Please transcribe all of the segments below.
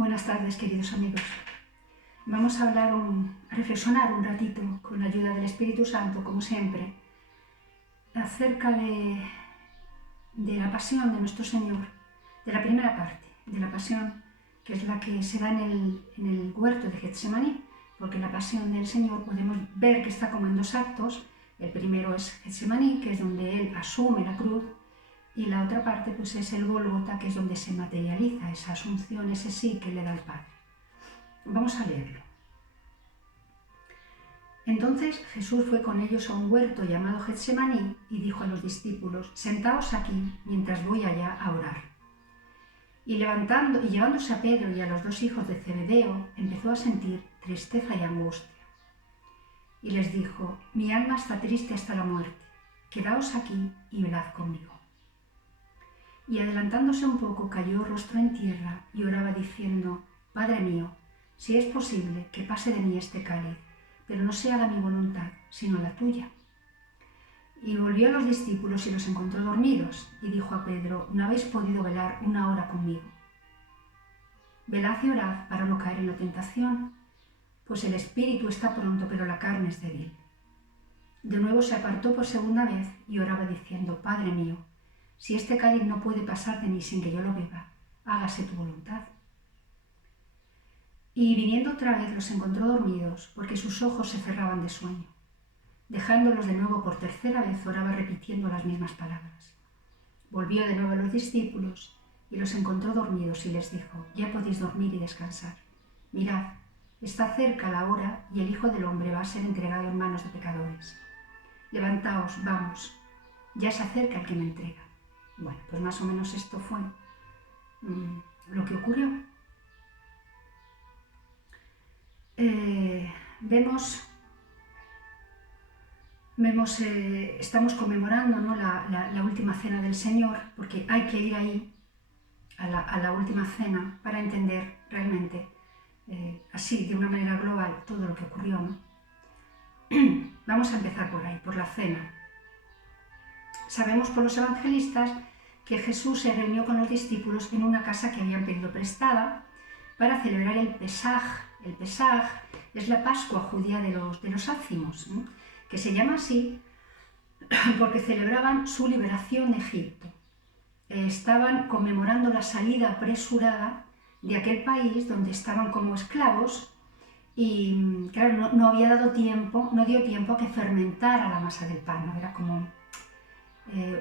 Buenas tardes, queridos amigos. Vamos a reflexionar un ratito con la ayuda del Espíritu Santo, como siempre, acerca de la pasión de nuestro Señor, de la primera parte de la pasión, que es la que se da en el huerto de Getsemaní, porque la pasión del Señor podemos ver que está como en dos actos. El primero es Getsemaní, que es donde Él asume la cruz, y la otra parte pues es el Gólgota, que es donde se materializa esa asunción, ese sí que le da el Padre. Vamos a leerlo. Entonces Jesús fue con ellos a un huerto llamado Getsemaní y dijo a los discípulos: «Sentaos aquí mientras voy allá a orar». Y llevándose a Pedro y a los dos hijos de Zebedeo, empezó a sentir tristeza y angustia. Y les dijo: «Mi alma está triste hasta la muerte. Quedaos aquí y velad conmigo». Y adelantándose un poco, cayó rostro en tierra y oraba diciendo: «Padre mío, si es posible, que pase de mí este cáliz, pero no se haga mi voluntad, sino la tuya». Y volvió a los discípulos y los encontró dormidos, y dijo a Pedro: «¿No habéis podido velar una hora conmigo? Velad y orad para no caer en la tentación, pues el espíritu está pronto, pero la carne es débil». De nuevo se apartó por segunda vez y oraba diciendo: «Padre mío, si este cáliz no puede pasar de mí sin que yo lo beba, hágase tu voluntad». Y viniendo otra vez los encontró dormidos, porque sus ojos se cerraban de sueño. Dejándolos de nuevo por tercera vez, oraba repitiendo las mismas palabras. Volvió de nuevo a los discípulos y los encontró dormidos y les dijo: «Ya podéis dormir y descansar. Mirad, está cerca la hora y el Hijo del Hombre va a ser entregado en manos de pecadores. Levantaos, vamos, ya se acerca el que me entrega». Bueno, pues más o menos esto fue lo que ocurrió. Estamos conmemorando, ¿no?, la última cena del Señor, porque hay que ir ahí a la última cena para entender realmente, así, de una manera global, todo lo que ocurrió, ¿no? Vamos a empezar por ahí, por la cena. Sabemos por los evangelistas que Jesús se reunió con los discípulos en una casa que habían pedido prestada para celebrar el Pesaj. El Pesaj es la Pascua judía de los ázimos, ¿no?, que se llama así porque celebraban su liberación de Egipto. Estaban conmemorando la salida apresurada de aquel país donde estaban como esclavos y, claro, no dio tiempo a que fermentara la masa del pan, ¿no? Era como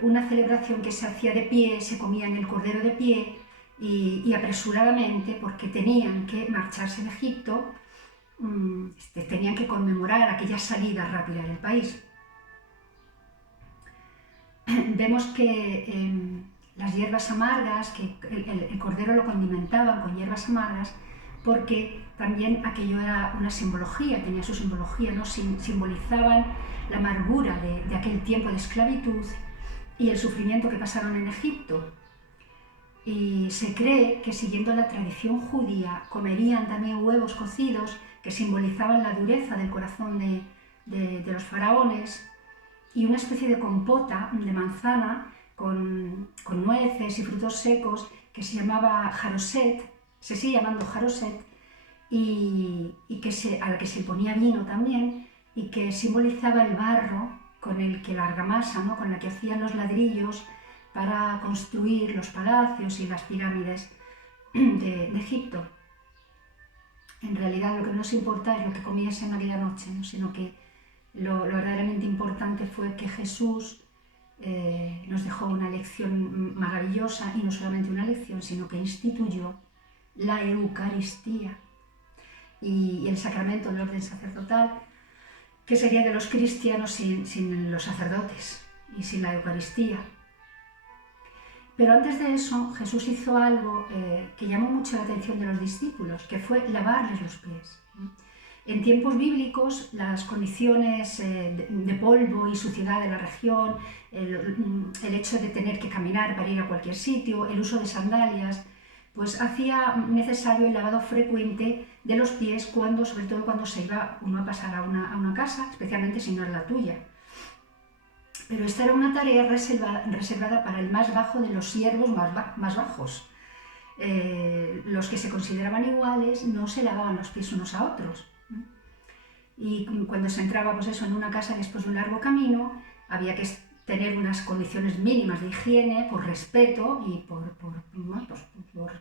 una celebración que se hacía de pie, se comían el cordero de pie y apresuradamente, porque tenían que marcharse de Egipto, tenían que conmemorar aquella salida rápida del país. Vemos que las hierbas amargas, que el cordero lo condimentaban con hierbas amargas, porque también aquello era una simbología, tenía su simbología, ¿no? Simbolizaban la amargura de aquel tiempo de esclavitud y el sufrimiento que pasaron en Egipto. Y se cree que, siguiendo la tradición judía, comerían también huevos cocidos que simbolizaban la dureza del corazón de los faraones, y una especie de compota de manzana con nueces y frutos secos que se llamaba jaroset, se sigue llamando jaroset, y a la que se ponía vino también, y que simbolizaba el barro con el que la argamasa, ¿no?, con la que hacían los ladrillos para construir los palacios y las pirámides de Egipto. En realidad lo que nos importa es lo que comiesen aquella noche, ¿no?, sino que lo verdaderamente importante fue que Jesús nos dejó una lección maravillosa, y no solamente una lección, sino que instituyó la Eucaristía y el sacramento del orden sacerdotal, que sería de los cristianos sin los sacerdotes y sin la Eucaristía. Pero antes de eso, Jesús hizo algo que llamó mucho la atención de los discípulos, que fue lavarles los pies. En tiempos bíblicos, las condiciones de polvo y suciedad de la región, el hecho de tener que caminar para ir a cualquier sitio, el uso de sandalias, pues hacía necesario el lavado frecuente de los pies, sobre todo cuando se iba uno a pasar a una casa, especialmente si no era la tuya. Pero esta era una tarea reservada para el más bajo de los siervos más bajos. los que se consideraban iguales no se lavaban los pies unos a otros. Y cuando se entraba pues eso, en una casa después de un largo camino, había que tener unas condiciones mínimas de higiene por respeto y por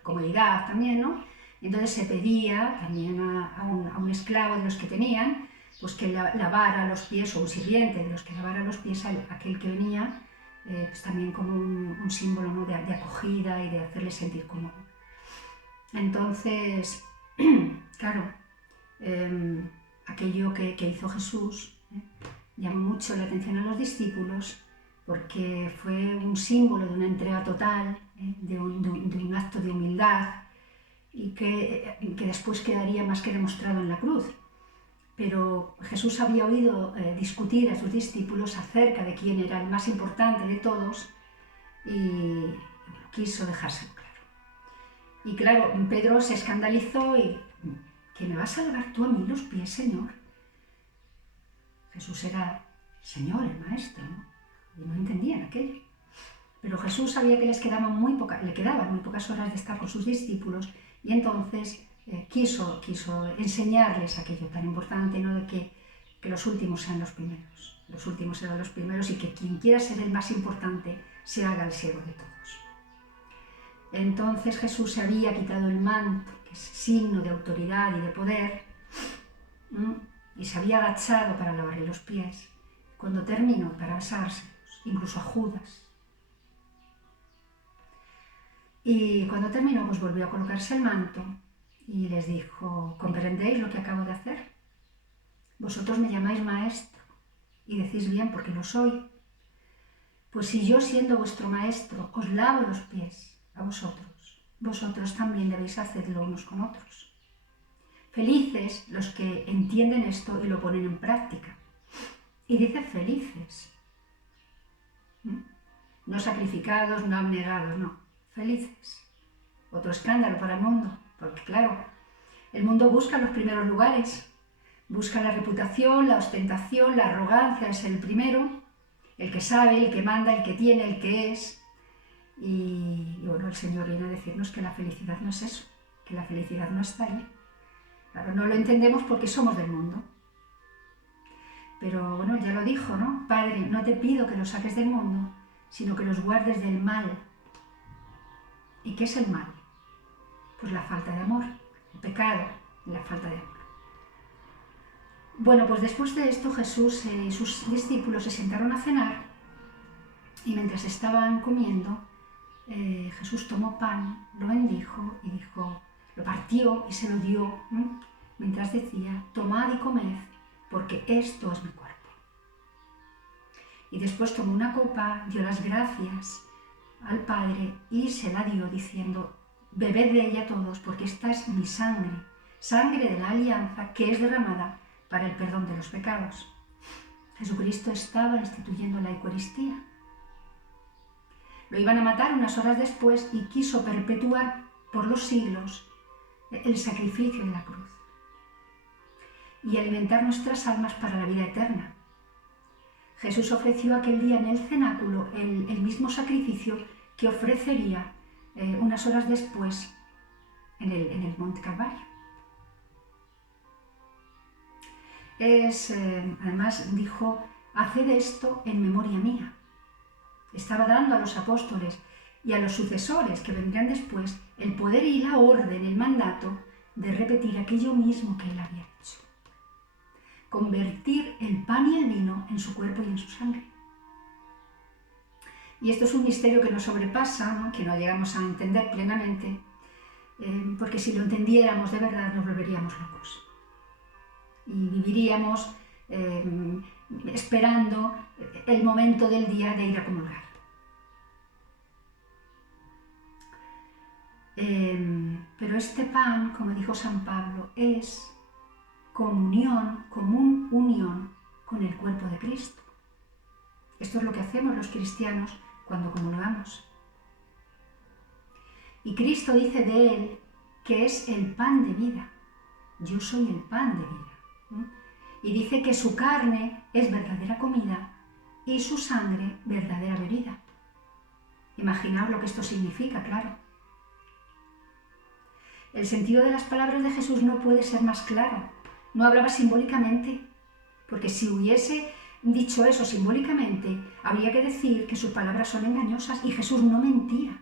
comodidad también, ¿no? Entonces se pedía también a un esclavo de los que tenían pues que lavara los pies, o un sirviente de los que lavara los pies a aquel que venía, pues también como un símbolo, ¿no?, de acogida y de hacerle sentir cómodo. Entonces, claro, aquello que hizo Jesús llamó mucho la atención a los discípulos, porque fue un símbolo de una entrega total, de un acto de humildad, y que después quedaría más que demostrado en la cruz. Pero Jesús había oído discutir a sus discípulos acerca de quién era el más importante de todos y quiso dejárselo claro. Y claro, Pedro se escandalizó y ¿que me vas a lavar tú a mí los pies, Señor? Jesús era el Señor, el Maestro, ¿no? Y no entendían aquello. Pero Jesús sabía que le quedaban muy pocas horas de estar con sus discípulos y entonces quiso enseñarles aquello tan importante, ¿no?, de que los últimos sean los primeros. Los últimos serán los primeros y que quien quiera ser el más importante se haga el siervo de todos. Entonces Jesús se había quitado el manto, que es signo de autoridad y de poder, y se había agachado para lavarle los pies. Cuando terminó, para besárselos, incluso a Judas. Y cuando terminó, pues volvió a colocarse el manto y les dijo: ¿comprendéis lo que acabo de hacer? Vosotros me llamáis maestro y decís bien porque lo soy. Pues si yo, siendo vuestro maestro, os lavo los pies a vosotros, vosotros también debéis hacerlo unos con otros. Felices los que entienden esto y lo ponen en práctica. Y dice felices. No sacrificados, no abnegados, no. Felices. Otro escándalo para el mundo, porque claro, el mundo busca los primeros lugares, busca la reputación, la ostentación, la arrogancia, es el primero, el que sabe, el que manda, el que tiene, el que es. Y bueno, el Señor viene a decirnos que la felicidad no es eso, que la felicidad no está ahí. Claro, no lo entendemos porque somos del mundo. Pero bueno, ya lo dijo, ¿no? Padre, no te pido que los saques del mundo, sino que los guardes del mal. ¿Y qué es el mal? Pues la falta de amor, el pecado, la falta de amor. Bueno, pues después de esto Jesús y sus discípulos se sentaron a cenar y mientras estaban comiendo, Jesús tomó pan, lo bendijo y dijo, lo partió y se lo dio, mientras decía: tomad y comed, porque esto es mi cuerpo. Y después tomó una copa, dio las gracias al Padre y se la dio diciendo: bebed de ella todos, porque esta es mi sangre, sangre de la alianza que es derramada para el perdón de los pecados. Jesucristo estaba instituyendo la Eucaristía. Lo iban a matar unas horas después y quiso perpetuar por los siglos el sacrificio de la cruz y alimentar nuestras almas para la vida eterna. Jesús ofreció aquel día en el cenáculo el mismo sacrificio que ofrecería unas horas después en el Monte Calvario. Además dijo: haced esto en memoria mía. Estaba dando a los apóstoles y a los sucesores que vendrían después el poder y la orden, el mandato de repetir aquello mismo que él había hecho. Convertir el pan y el vino en su cuerpo y en su sangre. Y esto es un misterio que nos sobrepasa, ¿no?, que no llegamos a entender plenamente, porque si lo entendiéramos de verdad nos volveríamos locos. Y viviríamos esperando el momento del día de ir a comulgar. Pero este pan, como dijo San Pablo, es comunión, común unión con el cuerpo de Cristo. Esto es lo que hacemos los cristianos cuando comulgamos. Y Cristo dice de él que es el pan de vida. Yo soy el pan de vida. Y dice que su carne es verdadera comida y su sangre verdadera bebida. Imaginaos lo que esto significa, claro. El sentido de las palabras de Jesús no puede ser más claro. No hablaba simbólicamente, porque si hubiese dicho eso simbólicamente, habría que decir que sus palabras son engañosas y Jesús no mentía,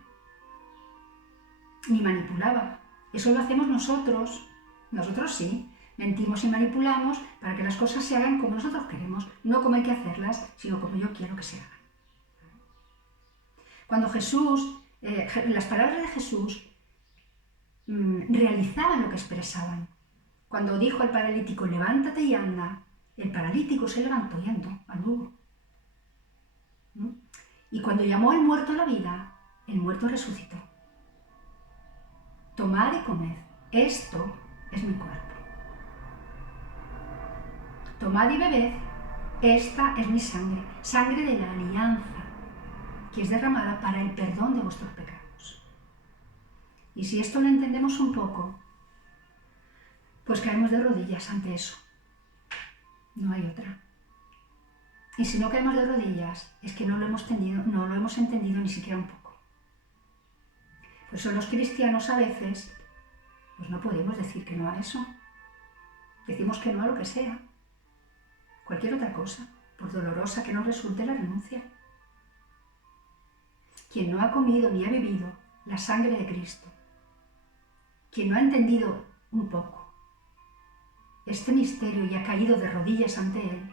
ni manipulaba. Eso lo hacemos nosotros. Nosotros sí, mentimos y manipulamos para que las cosas se hagan como nosotros queremos, no como hay que hacerlas, sino como yo quiero que se hagan. Cuando Jesús, las palabras de Jesús realizaban lo que expresaban. Cuando dijo al paralítico, levántate y anda, el paralítico se levantó y andó, anduvo. Y cuando llamó al muerto a la vida, el muerto resucitó. Tomad y comed, esto es mi cuerpo. Tomad y bebed, esta es mi sangre, sangre de la alianza, que es derramada para el perdón de vuestros pecados. Y si esto lo entendemos un poco, pues caemos de rodillas ante eso. No hay otra. Y si no caemos de rodillas, es que no lo hemos entendido ni siquiera un poco. Por eso los cristianos a veces, pues no podemos decir que no a eso. Decimos que no a lo que sea. Cualquier otra cosa, por dolorosa que nos resulte, la renuncia. Quien no ha comido ni ha bebido la sangre de Cristo, quien no ha entendido un poco este misterio y ha caído de rodillas ante él,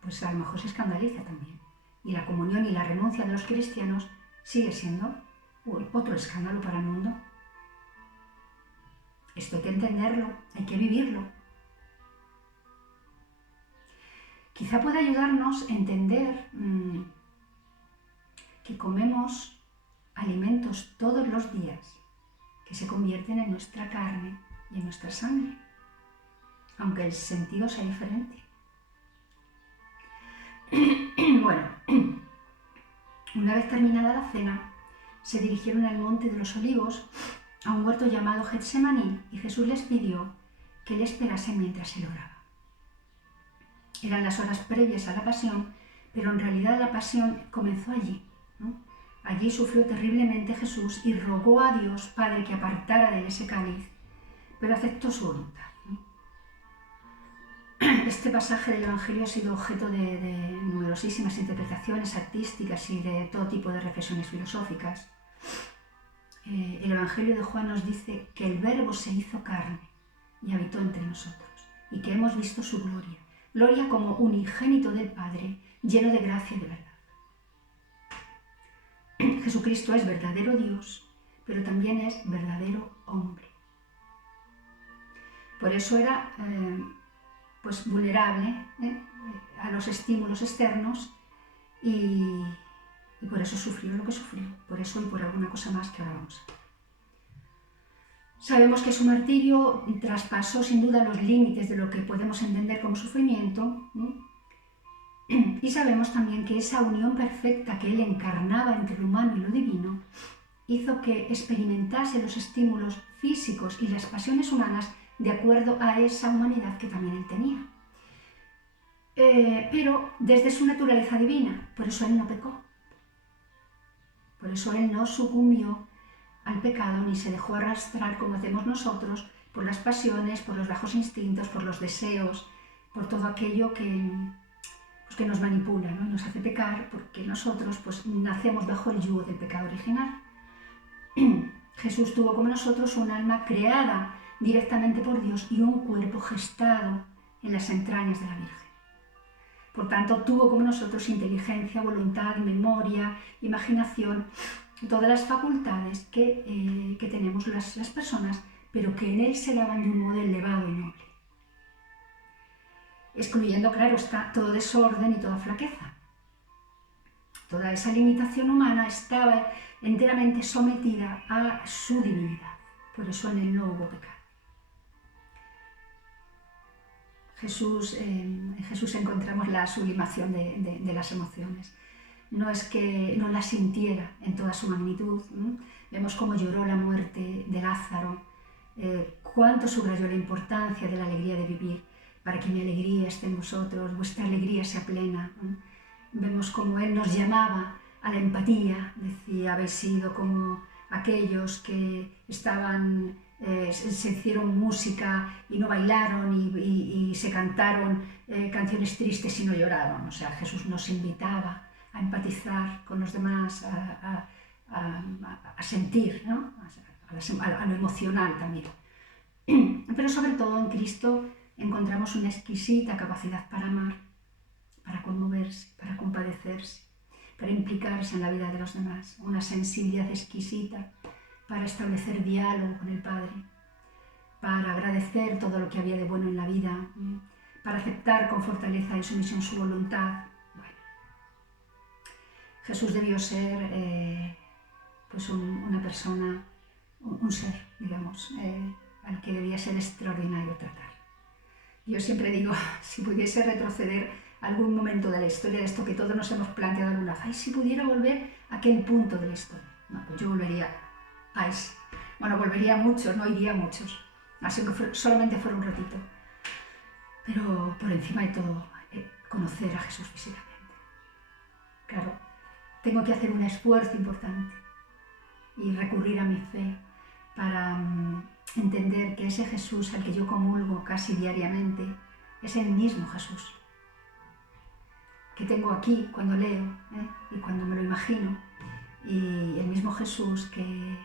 pues a lo mejor se escandaliza también. Y la comunión y la renuncia de los cristianos sigue siendo otro escándalo para el mundo. Esto hay que entenderlo, hay que vivirlo. Quizá pueda ayudarnos a entender que comemos alimentos todos los días que se convierten en nuestra carne y en nuestra sangre, aunque el sentido sea diferente. Bueno, una vez terminada la cena, se dirigieron al monte de los Olivos, a un huerto llamado Getsemaní, y Jesús les pidió que le esperasen mientras él oraba. Eran las horas previas a la pasión, pero en realidad la pasión comenzó allí, ¿no? Allí sufrió terriblemente Jesús y rogó a Dios Padre que apartara de él ese cáliz, pero aceptó su voluntad. Este pasaje del Evangelio ha sido objeto de numerosísimas interpretaciones artísticas y de todo tipo de reflexiones filosóficas. El Evangelio de Juan nos dice que el Verbo se hizo carne y habitó entre nosotros, y que hemos visto su gloria, gloria como unigénito del Padre, lleno de gracia y de verdad. Jesucristo es verdadero Dios, pero también es verdadero hombre. Por eso era pues vulnerable a los estímulos externos y por eso sufrió lo que sufrió, por eso y por alguna cosa más que ahora vamos a ver. Sabemos que su martirio traspasó sin duda los límites de lo que podemos entender como sufrimiento, y sabemos también que esa unión perfecta que él encarnaba entre lo humano y lo divino hizo que experimentase los estímulos físicos y las pasiones humanas de acuerdo a esa humanidad que también él tenía. Pero desde su naturaleza divina, por eso él no pecó. Por eso él no sucumbió al pecado ni se dejó arrastrar como hacemos nosotros por las pasiones, por los bajos instintos, por los deseos, por todo aquello que nos manipula, ¿no? Nos hace pecar porque nosotros pues, nacemos bajo el yugo del pecado original. Jesús tuvo como nosotros un alma creada directamente por Dios y un cuerpo gestado en las entrañas de la Virgen. Por tanto, tuvo como nosotros inteligencia, voluntad, memoria, imaginación, todas las facultades que tenemos las personas, pero que en él se daban de un modo elevado y noble. Excluyendo, claro, está todo desorden y toda flaqueza. Toda esa limitación humana estaba enteramente sometida a su divinidad. Por eso en él no hubo pecado. En Jesús encontramos la sublimación de las emociones. No es que no la sintiera en toda su magnitud. Vemos cómo lloró la muerte de Lázaro, cuánto subrayó la importancia de la alegría de vivir, para que mi alegría esté en vosotros, vuestra alegría sea plena. Vemos cómo él nos llamaba a la empatía, decía, habéis sido como aquellos que estaban, se hicieron música y no bailaron y se cantaron canciones tristes y no lloraron. O sea, Jesús nos invitaba a empatizar con los demás, a sentir, ¿no? A lo emocional también. Pero sobre todo en Cristo encontramos una exquisita capacidad para amar, para conmoverse, para compadecerse, para implicarse en la vida de los demás, una sensibilidad exquisita para establecer diálogo con el Padre, para agradecer todo lo que había de bueno en la vida, para aceptar con fortaleza y sumisión su voluntad. Bueno, Jesús debió ser pues una persona, un ser, digamos, al que debía ser extraordinario tratar. Yo siempre digo, si pudiese retroceder algún momento de la historia de esto que todos nos hemos planteado alguna vez, si pudiera volver a aquel punto de la historia, no, pues yo volvería a ese. Bueno, volvería a muchos, no iría a muchos, así que solamente fuera un ratito. Pero por encima de todo, conocer a Jesús físicamente. Claro, tengo que hacer un esfuerzo importante y recurrir a mi fe para entender que ese Jesús al que yo comulgo casi diariamente es el mismo Jesús que tengo aquí cuando leo y cuando me lo imagino, y el mismo Jesús que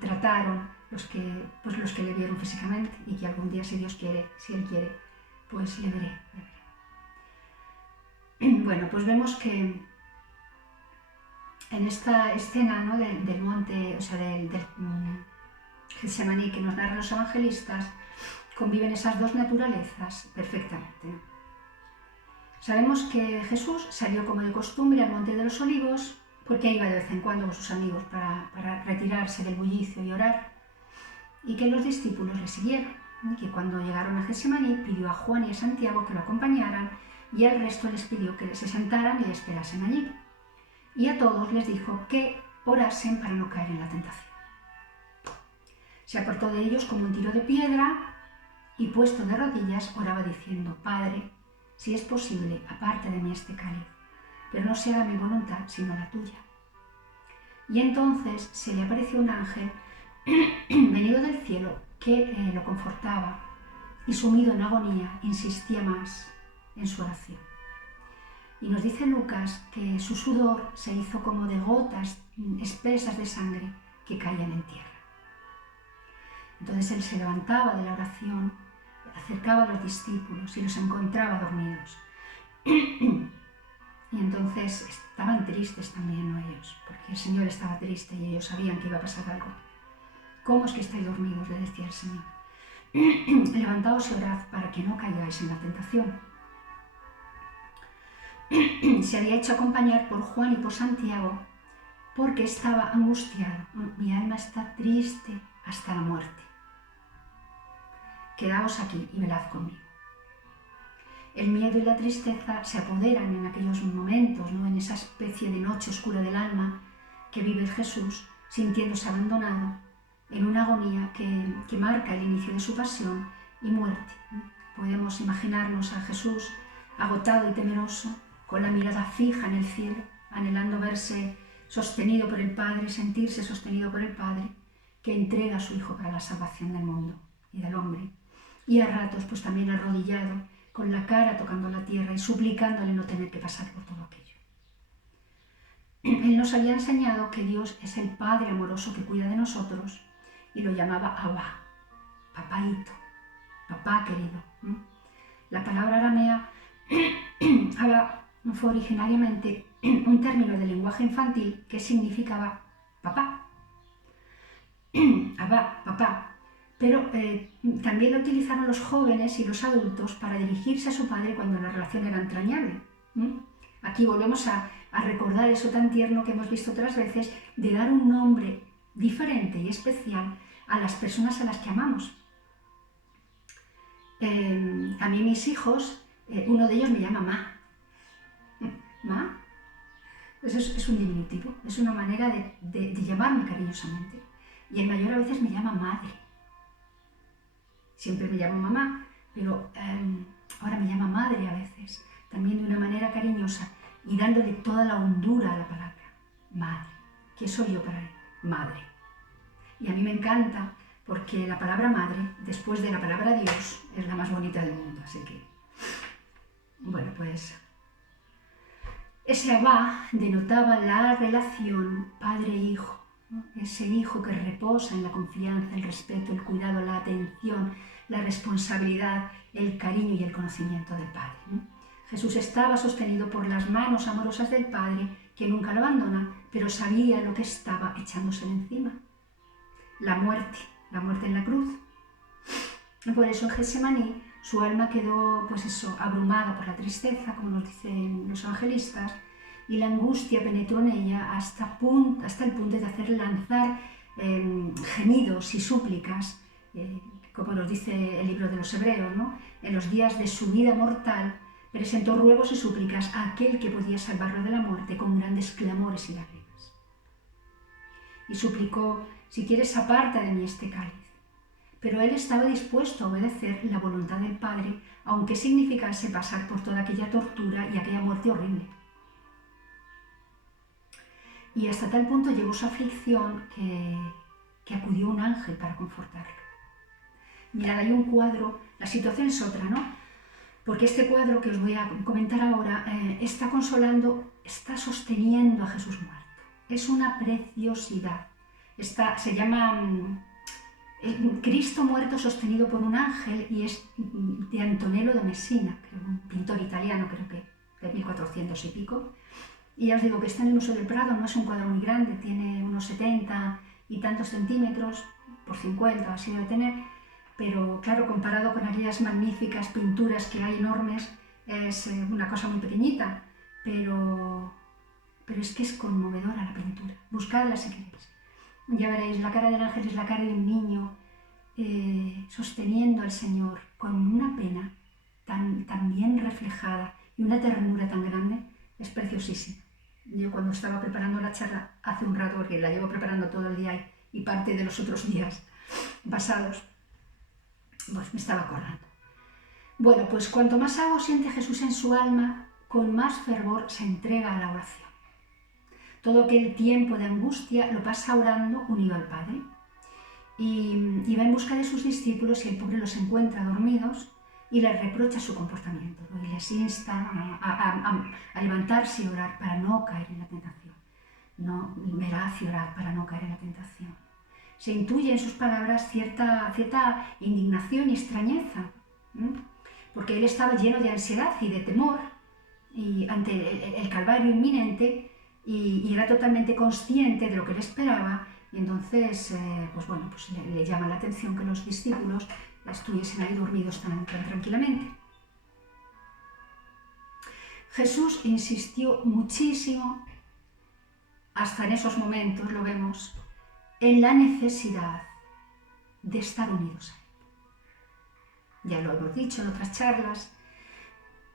trataron los que le vieron físicamente, y que algún día, si Dios quiere, si Él quiere, pues le veré. Bueno, pues vemos que en esta escena, ¿no?, del monte, o sea, del Getsemaní que nos narran los evangelistas, conviven esas dos naturalezas perfectamente. Sabemos que Jesús salió como de costumbre al Monte de los Olivos, porque iba de vez en cuando con sus amigos para retirarse del bullicio y orar, y que los discípulos le siguieron, y que cuando llegaron a Getsemaní pidió a Juan y a Santiago que lo acompañaran, y al resto les pidió que se sentaran y le esperasen allí. Y a todos les dijo que orasen para no caer en la tentación. Se apartó de ellos como un tiro de piedra y, puesto de rodillas, oraba diciendo: Padre, si es posible, aparte de mí este cáliz, pero no se haga mi voluntad, sino la tuya. Y entonces se le apareció un ángel venido del cielo que lo confortaba, y sumido en agonía insistía más en su oración. Y nos dice Lucas que su sudor se hizo como de gotas espesas de sangre que caían en tierra. Entonces él se levantaba de la oración, acercaba a los discípulos y los encontraba dormidos. Y entonces estaban tristes también, ¿no?, ellos, porque el Señor estaba triste y ellos sabían que iba a pasar algo. ¿Cómo es que estáis dormidos?, le decía el Señor. Levantaos y orad para que no caigáis en la tentación. Se había hecho acompañar por Juan y por Santiago porque estaba angustiado. Mi alma está triste hasta la muerte. Quedaos aquí y velad conmigo. El miedo y la tristeza se apoderan en aquellos momentos, ¿no?, en esa especie de noche oscura del alma que vive Jesús, sintiéndose abandonado, en una agonía que marca el inicio de su pasión y muerte. Podemos imaginarnos a Jesús agotado y temeroso, con la mirada fija en el cielo, anhelando verse sostenido por el Padre, sentirse sostenido por el Padre, que entrega a su Hijo para la salvación del mundo y del hombre. Y a ratos pues también arrodillado, con la cara tocando la tierra y suplicándole no tener que pasar por todo aquello. Él nos había enseñado que Dios es el Padre amoroso que cuida de nosotros, y lo llamaba Abba, papaíto, papá querido. La palabra aramea Abba fue originariamente un término de lenguaje infantil que significaba papá. Abba, papá. Pero también lo utilizaron los jóvenes y los adultos para dirigirse a su padre cuando la relación era entrañable. Aquí volvemos a recordar eso tan tierno que hemos visto otras veces, de dar un nombre diferente y especial a las personas a las que amamos. A mí mis hijos, uno de ellos me llama Ma. ¿Ma? Eso es un diminutivo, es una manera de llamarme cariñosamente. Y el mayor a veces me llama madre. Siempre me llamo mamá, pero ahora me llama madre a veces, también de una manera cariñosa y dándole toda la hondura a la palabra. Madre. ¿Qué soy yo para él? Madre. Y a mí me encanta porque la palabra madre, después de la palabra Dios, es la más bonita del mundo. Así que, bueno, pues ese Abba denotaba la relación padre-hijo, ¿no? Ese hijo que reposa en la confianza, el respeto, el cuidado, la atención, la responsabilidad, el cariño y el conocimiento del Padre, ¿no? Jesús estaba sostenido por las manos amorosas del Padre, que nunca lo abandona, pero sabía lo que estaba echándose encima. La muerte en la cruz. Y por eso en Getsemaní su alma quedó, pues eso, abrumada por la tristeza, como nos dicen los evangelistas, y la angustia penetró en ella hasta el punto de hacer lanzar gemidos y súplicas, como nos dice el libro de los Hebreos, ¿no? En los días de su vida mortal, presentó ruegos y súplicas a aquel que podía salvarlo de la muerte con grandes clamores y lágrimas. Y suplicó: si quieres, aparta de mí este cáliz. Pero él estaba dispuesto a obedecer la voluntad del Padre, aunque significase pasar por toda aquella tortura y aquella muerte horrible. Y hasta tal punto llegó su aflicción que acudió un ángel para confortarlo. Mirad, hay un cuadro, la situación es otra, ¿no? Porque este cuadro que os voy a comentar ahora está consolando, está sosteniendo a Jesús muerto. Es una preciosidad. Se llama Cristo muerto sostenido por un ángel y es de Antonello de Messina, un pintor italiano, creo que de 1400 y pico. Y ya os digo que está en el Museo del Prado, no es un cuadro muy grande, tiene unos 70 y tantos centímetros, por 50 así debe tener, pero claro, comparado con aquellas magníficas pinturas que hay enormes, es una cosa muy pequeñita, pero es que es conmovedora la pintura. Buscadla si queréis. Ya veréis, la cara del ángel es la cara de un niño sosteniendo al Señor con una pena tan bien reflejada y una ternura tan grande. Es preciosísima. Yo cuando estaba preparando la charla hace un rato, porque la llevo preparando todo el día y parte de los otros días pasados, pues me estaba acordando. Bueno, pues cuanto más algo siente Jesús en su alma, con más fervor se entrega a la oración. Todo aquel tiempo de angustia lo pasa orando unido al Padre. Y va en busca de sus discípulos y el pobre los encuentra dormidos y les reprocha su comportamiento, ¿no? Y les insta a levantarse y orar para no caer en la tentación. No, velad y orad para no caer en la tentación. Se intuye en sus palabras cierta indignación y extrañeza, porque él estaba lleno de ansiedad y de temor y ante el calvario inminente y era totalmente consciente de lo que le esperaba. Y entonces, pues le llama la atención que los discípulos estuviesen ahí dormidos tan tranquilamente. Jesús insistió muchísimo, hasta en esos momentos lo vemos, en la necesidad de estar unidos a Él. Ya lo hemos dicho en otras charlas.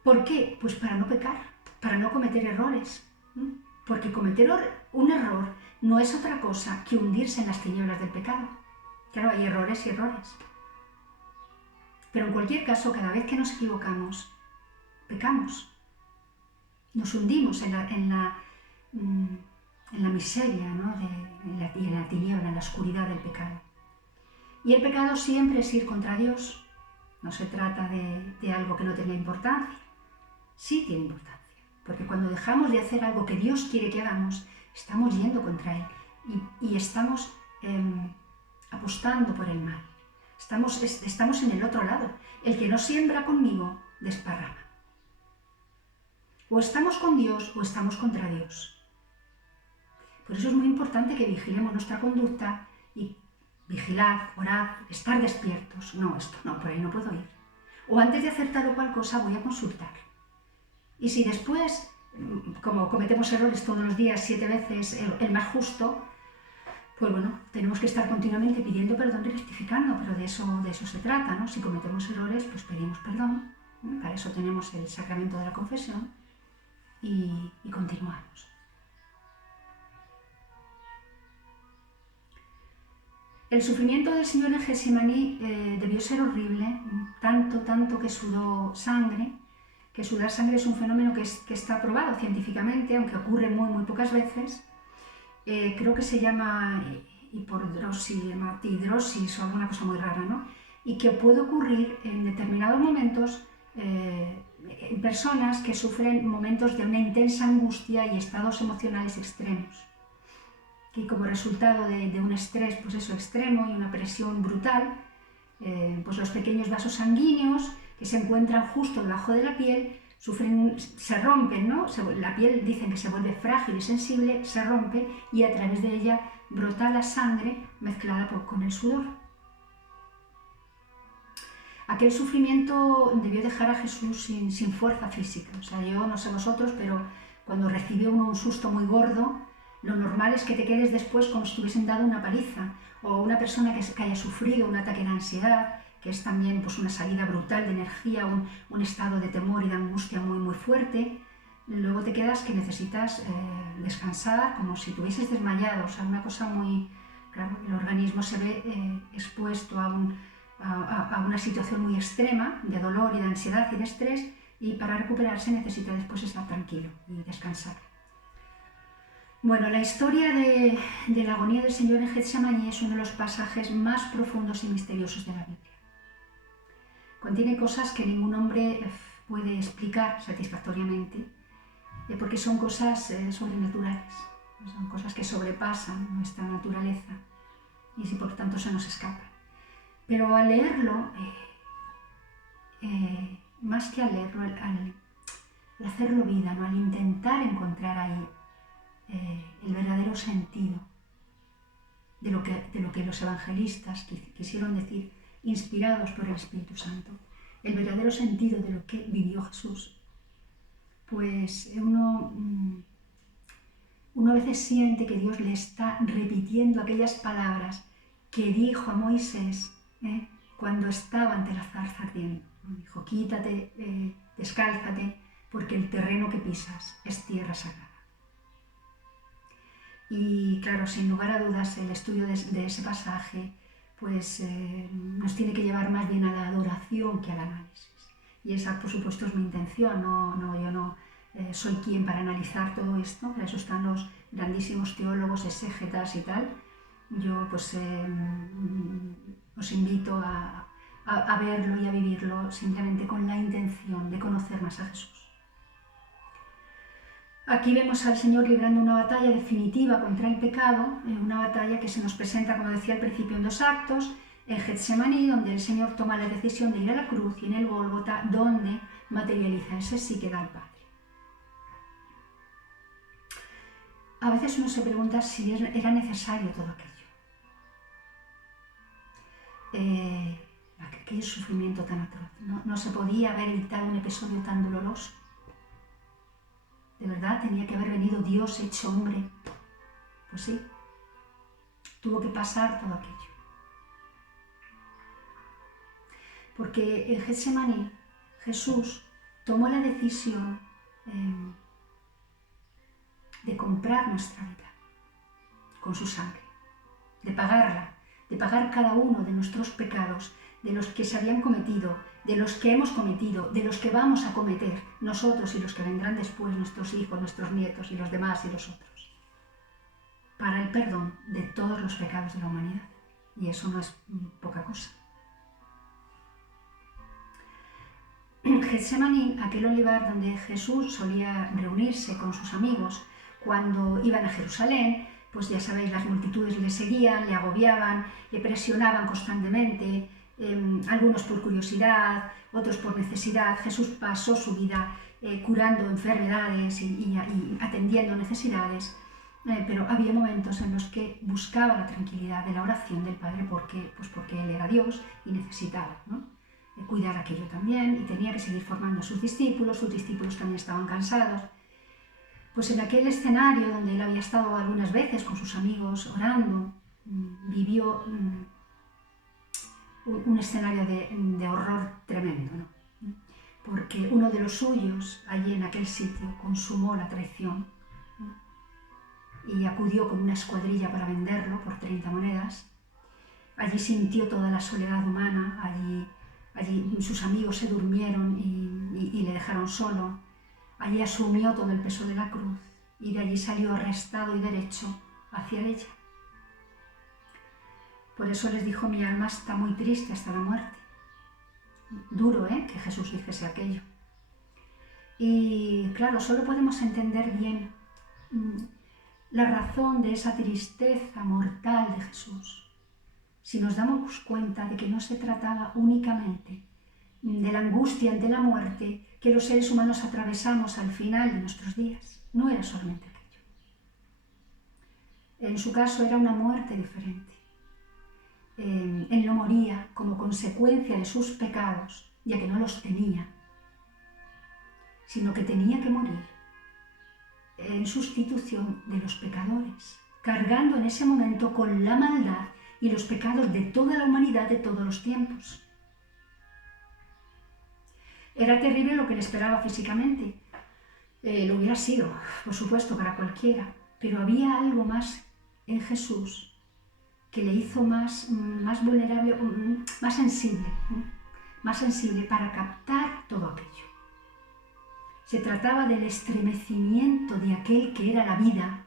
¿Por qué? Pues para no pecar, para no cometer errores. Porque cometer un error no es otra cosa que hundirse en las tinieblas del pecado. Claro, hay errores y errores. Pero en cualquier caso, cada vez que nos equivocamos, pecamos. Nos hundimos en la miseria, ¿no? en la tiniebla, en la oscuridad del pecado. Y el pecado siempre es ir contra Dios. No se trata de algo que no tenga importancia. Sí tiene importancia. Porque cuando dejamos de hacer algo que Dios quiere que hagamos, estamos yendo contra Él y estamos apostando por el mal. Estamos en el otro lado. El que no siembra conmigo, desparrama. O estamos con Dios o estamos contra Dios. Por eso es muy importante que vigilemos nuestra conducta y vigilad, orad, estar despiertos. No, esto no, por ahí no puedo ir. O antes de hacer tal o cual cosa voy a consultar. Y si después, como cometemos errores todos los días, 7 veces el más justo, pues bueno, tenemos que estar continuamente pidiendo perdón y rectificando, pero de eso se trata, ¿no? Si cometemos errores, pues pedimos perdón, ¿no? Para eso tenemos el sacramento de la confesión y continuamos. El sufrimiento del Señor en Getsemaní debió ser horrible, tanto que sudó sangre, que sudar sangre es un fenómeno que está probado científicamente, aunque ocurre muy pocas veces. Creo que se llama hipodrosis, hematidrosis o alguna cosa muy rara, ¿no? Y que puede ocurrir en determinados momentos en personas que sufren momentos de una intensa angustia y estados emocionales extremos. Y como resultado de un estrés, pues eso, extremo y una presión brutal, pues los pequeños vasos sanguíneos que se encuentran justo debajo de la piel se rompen, ¿no? La piel dicen que se vuelve frágil y sensible, se rompe y a través de ella brota la sangre mezclada con el sudor. Aquel sufrimiento debió dejar a Jesús sin fuerza física. O sea, yo no sé vosotros, pero cuando recibió uno un susto muy gordo, lo normal es que te quedes después como si te hubiesen dado una paliza. O una persona que haya sufrido un ataque de ansiedad, que es también pues, una salida brutal de energía, un estado de temor y de angustia muy, muy fuerte. Luego te quedas que necesitas descansar como si te hubieses desmayado. O sea, una cosa muy... Claro, el organismo se ve expuesto a una situación muy extrema de dolor y de ansiedad y de estrés, y para recuperarse necesita después estar tranquilo y descansar. Bueno, la historia de la agonía del Señor en Getsemaní es uno de los pasajes más profundos y misteriosos de la Biblia. Contiene cosas que ningún hombre puede explicar satisfactoriamente, porque son cosas sobrenaturales, son cosas que sobrepasan nuestra naturaleza y si por tanto se nos escapan. Pero al leerlo, más que al leerlo, al hacerlo vida, ¿no? Al intentar encontrar ahí el verdadero sentido de lo que los evangelistas quisieron decir, inspirados por el Espíritu Santo, el verdadero sentido de lo que vivió Jesús, pues uno a veces siente que Dios le está repitiendo aquellas palabras que dijo a Moisés cuando estaba ante la zarza ardiendo. Dijo, quítate, descálzate, porque el terreno que pisas es tierra sagrada. Y claro, sin lugar a dudas, el estudio de ese pasaje pues, nos tiene que llevar más bien a la adoración que al análisis. Y esa, por supuesto, es mi intención. Yo no soy quien para analizar todo esto, para eso están los grandísimos teólogos, exégetas y tal. Yo pues os invito a verlo y a vivirlo simplemente con la intención de conocer más a Jesús. Aquí vemos al Señor librando una batalla definitiva contra el pecado, una batalla que se nos presenta, como decía al principio, en dos actos, en Getsemaní, donde el Señor toma la decisión de ir a la cruz, y en el Gólgota, donde materializa ese sí que da al Padre. A veces uno se pregunta si era necesario todo aquello. Aquel sufrimiento tan atroz. No se podía haber evitado un episodio tan doloroso. ¿De verdad tenía que haber venido Dios hecho hombre? Pues sí, tuvo que pasar todo aquello. Porque en Getsemaní Jesús tomó la decisión de comprar nuestra vida con su sangre, de pagarla, de pagar cada uno de nuestros pecados, de los que se habían cometido, de los que hemos cometido, de los que vamos a cometer nosotros y los que vendrán después, nuestros hijos, nuestros nietos y los demás y los otros, para el perdón de todos los pecados de la humanidad. Y eso no es poca cosa. Getsemaní, aquel olivar donde Jesús solía reunirse con sus amigos cuando iban a Jerusalén, pues ya sabéis, las multitudes le seguían, le agobiaban, le presionaban constantemente, algunos por curiosidad, otros por necesidad. Jesús pasó su vida curando enfermedades y atendiendo necesidades, pero había momentos en los que buscaba la tranquilidad de la oración del Padre porque Él era Dios y necesitaba, ¿no? Cuidar aquello también, y tenía que seguir formando a sus discípulos también estaban cansados. Pues en aquel escenario donde él había estado algunas veces con sus amigos orando, vivió un escenario de horror tremendo, ¿no? Porque uno de los suyos allí en aquel sitio consumó la traición, ¿no? Y acudió con una escuadrilla para venderlo por 30 monedas. Allí sintió toda la soledad humana, allí sus amigos se durmieron y le dejaron solo. Allí asumió todo el peso de la cruz y de allí salió arrestado y derecho hacia ella. Por eso les dijo: mi alma está muy triste hasta la muerte. Duro, que Jesús dijese aquello. Y claro, solo podemos entender bien la razón de esa tristeza mortal de Jesús si nos damos cuenta de que no se trataba únicamente de la angustia ante la muerte que los seres humanos atravesamos al final de nuestros días. No era solamente aquello. En su caso era una muerte diferente. Él no moría como consecuencia de sus pecados, ya que no los tenía, sino que tenía que morir en sustitución de los pecadores, cargando en ese momento con la maldad y los pecados de toda la humanidad de todos los tiempos. Era terrible lo que le esperaba físicamente. Lo hubiera sido, por supuesto, para cualquiera, pero había algo más en Jesús que le hizo más vulnerable, más sensible para captar todo aquello. Se trataba del estremecimiento de aquel que era la vida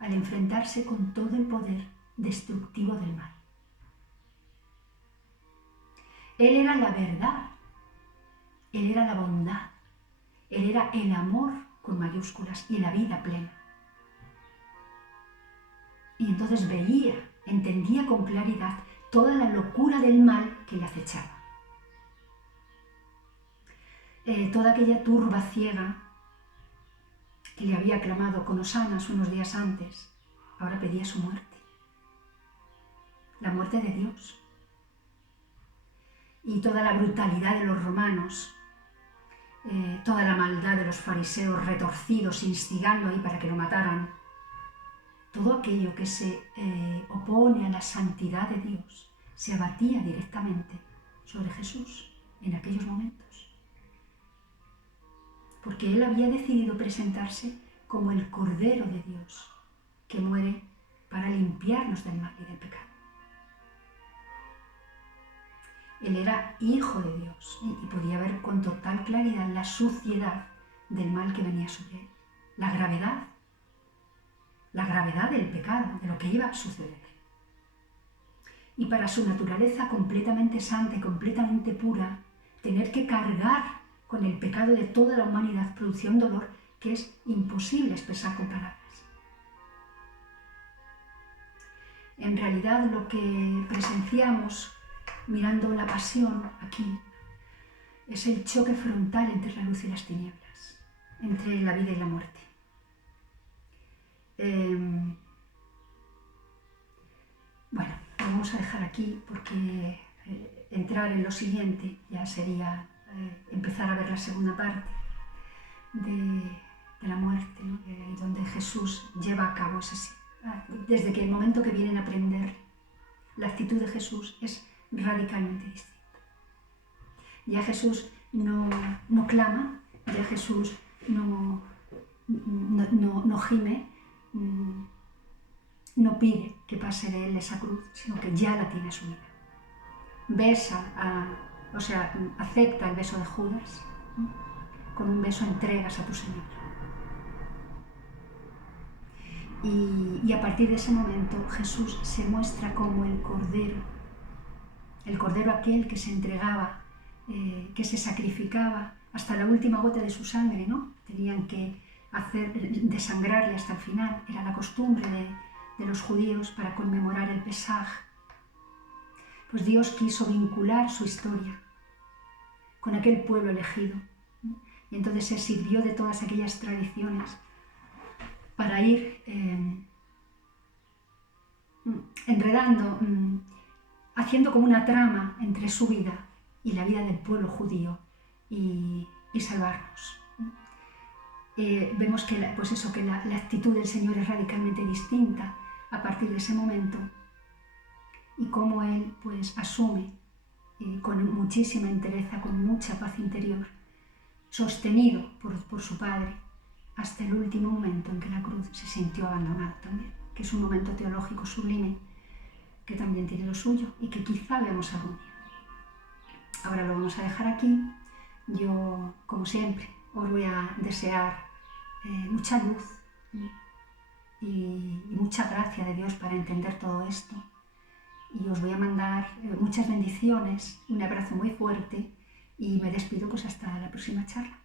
al enfrentarse con todo el poder destructivo del mal. Él era la verdad, Él era la bondad, Él era el amor con mayúsculas y la vida plena. Y entonces entendía con claridad toda la locura del mal que le acechaba. Toda aquella turba ciega que le había clamado con hosanas unos días antes, ahora pedía su muerte. La muerte de Dios. Y toda la brutalidad de los romanos, toda la maldad de los fariseos retorcidos, instigando ahí para que lo mataran, todo aquello que se opone a la santidad de Dios se abatía directamente sobre Jesús en aquellos momentos. Porque Él había decidido presentarse como el Cordero de Dios, que muere para limpiarnos del mal y del pecado. Él era Hijo de Dios y podía ver con total claridad la suciedad del mal que venía sobre Él, la gravedad del pecado, de lo que iba a suceder. Y para su naturaleza completamente santa y completamente pura, tener que cargar con el pecado de toda la humanidad producía un dolor que es imposible expresar con palabras. En realidad lo que presenciamos mirando la pasión aquí es el choque frontal entre la luz y las tinieblas, entre la vida y la muerte. Bueno, lo vamos a dejar aquí porque entrar en lo siguiente ya sería empezar a ver la segunda parte de la muerte, ¿no? Donde Jesús lleva a cabo desde que el momento que vienen a aprender, la actitud de Jesús es radicalmente distinta. Ya Jesús no clama, ya Jesús no gime, no pide que pase de él esa cruz, sino que ya la tiene asumida. Acepta el beso de Judas, ¿no? Con un beso entregas a tu Señor. Y a partir de ese momento Jesús se muestra como el Cordero aquel que se entregaba, que se sacrificaba hasta la última gota de su sangre, ¿no? Tenían que desangrarle hasta el final, era la costumbre de los judíos para conmemorar el Pesaj. Pues Dios quiso vincular su historia con aquel pueblo elegido, ¿no? Y entonces se sirvió de todas aquellas tradiciones para ir enredando, haciendo como una trama entre su vida y la vida del pueblo judío y salvarnos. Vemos que la actitud del Señor es radicalmente distinta a partir de ese momento y cómo Él pues asume con muchísima entereza, con mucha paz interior, sostenido por su Padre, hasta el último momento en que la cruz se sintió abandonada también, que es un momento teológico sublime que también tiene lo suyo y que quizá veamos algún día. Ahora lo vamos a dejar aquí. Yo, como siempre, os voy a desear mucha luz y mucha gracia de Dios para entender todo esto. Y os voy a mandar muchas bendiciones, un abrazo muy fuerte y me despido pues hasta la próxima charla.